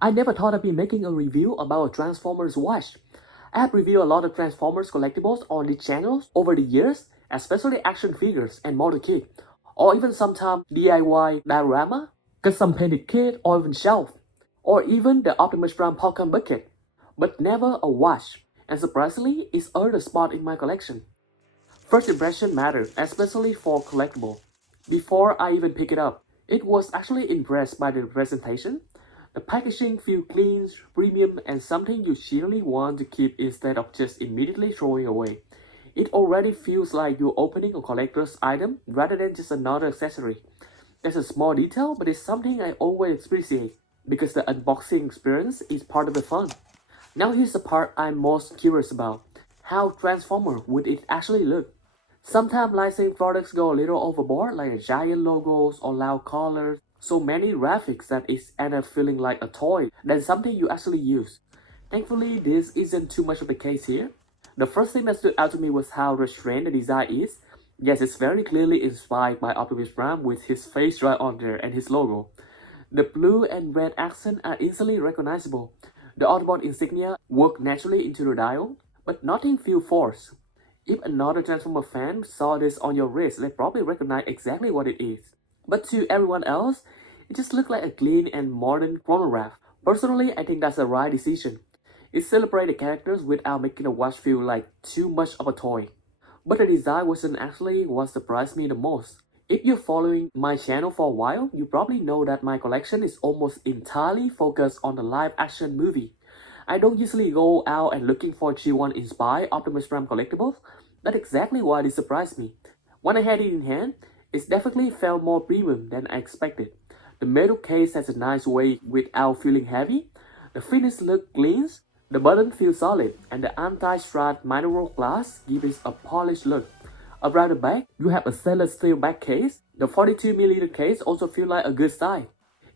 I never thought I'd be making a review about a Transformers watch. I have reviewed a lot of Transformers collectibles on the channels over the years, especially action figures and model kit, or even sometimes DIY diorama, custom painted kit or even shelf, or even the Optimus Prime popcorn bucket, but never a watch, and surprisingly, it's earned a spot in my collection. First impression matters, especially for collectible. Before I even pick it up, it was actually impressed by the presentation. The packaging feels clean, premium, and something you genuinely want to keep instead of just immediately throwing away. It already feels like you're opening a collector's item rather than just another accessory. There's a small detail, but it's something I always appreciate because the unboxing experience is part of the fun. Now here's the part I'm most curious about. How Transformer would it actually look? Sometimes licensing products go a little overboard, like giant logos or loud colors, so many graphics that it ends up feeling like a toy than something you actually use. Thankfully, this isn't too much of the case here. The first thing that stood out to me was how restrained the design is. Yes, it's very clearly inspired by Optimus Prime with his face right on there and his logo. The blue and red accents are easily recognizable. The Autobot insignia work naturally into the dial, but nothing feels forced. If another Transformer fan saw this on your wrist, they probably recognize exactly what it is. But to everyone else, it just looked like a clean and modern chronograph. Personally, I think that's the right decision. It celebrates the characters without making the watch feel like too much of a toy. But the design wasn't actually what surprised me the most. If you're following my channel for a while, you probably know that my collection is almost entirely focused on the live action movie. I don't usually go out and looking for G1 inspired Optimus Prime collectibles. That's exactly why it surprised me. When I had it in hand, it definitely felt more premium than I expected. The metal case has a nice weight without feeling heavy. The finish looks clean, the button feels solid, and the anti-strut mineral glass gives it a polished look. Around the back, you have a stainless steel back case. The 42mm case also feels like a good size.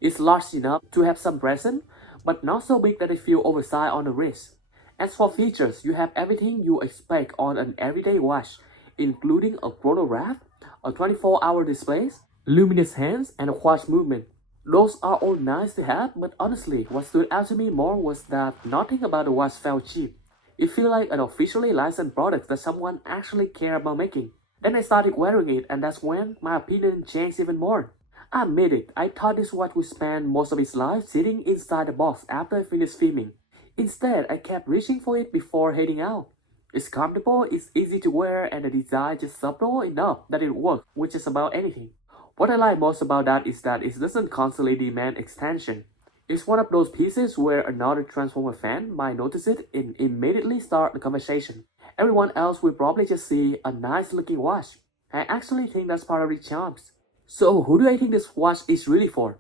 It's large enough to have some presence, but not so big that it feels oversized on the wrist. As for features, you have everything you expect on an everyday watch, including a chronograph, a 24-hour display, luminous hands, and a watch movement. Those are all nice to have, but honestly, what stood out to me more was that nothing about the watch felt cheap. It feels like an officially licensed product that someone actually cared about making. Then I started wearing it, and that's when my opinion changed even more. I admit it, I thought this watch would spend most of its life sitting inside the box after I finished filming. Instead, I kept reaching for it before heading out. It's comfortable, it's easy to wear, and the design just subtle enough that it works with just about anything. What I like most about that is that it doesn't constantly demand extension. It's one of those pieces where another Transformer fan might notice it and immediately start the conversation. Everyone else will probably just see a nice looking watch. I actually think that's part of the charms. So who do I think this watch is really for?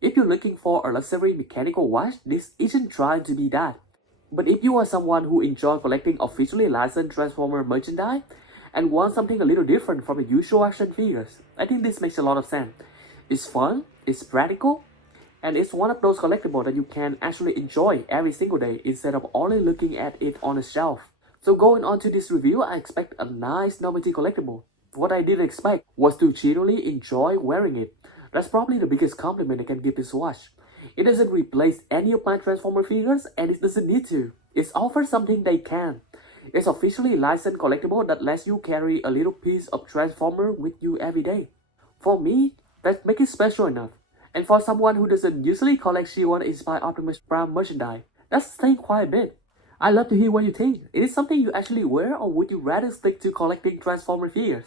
If you're looking for a luxury mechanical watch, this isn't trying to be that. But if you are someone who enjoys collecting officially licensed Transformer merchandise and want something a little different from the usual action figures, I think this makes a lot of sense. It's fun, it's practical, and it's one of those collectibles that you can actually enjoy every single day instead of only looking at it on a shelf. So going on to this review, I expect a nice novelty collectible. What I didn't expect was to genuinely enjoy wearing it. That's probably the biggest compliment I can give this watch. It doesn't replace any of my Transformer figures and it doesn't need to. It offers something they can. It's officially licensed collectible that lets you carry a little piece of Transformer with you every day. For me, that makes it special enough. And for someone who doesn't usually collect G1 inspired Optimus Prime merchandise, that's saying quite a bit. I'd love to hear what you think. Is it something you actually wear or would you rather stick to collecting Transformer figures?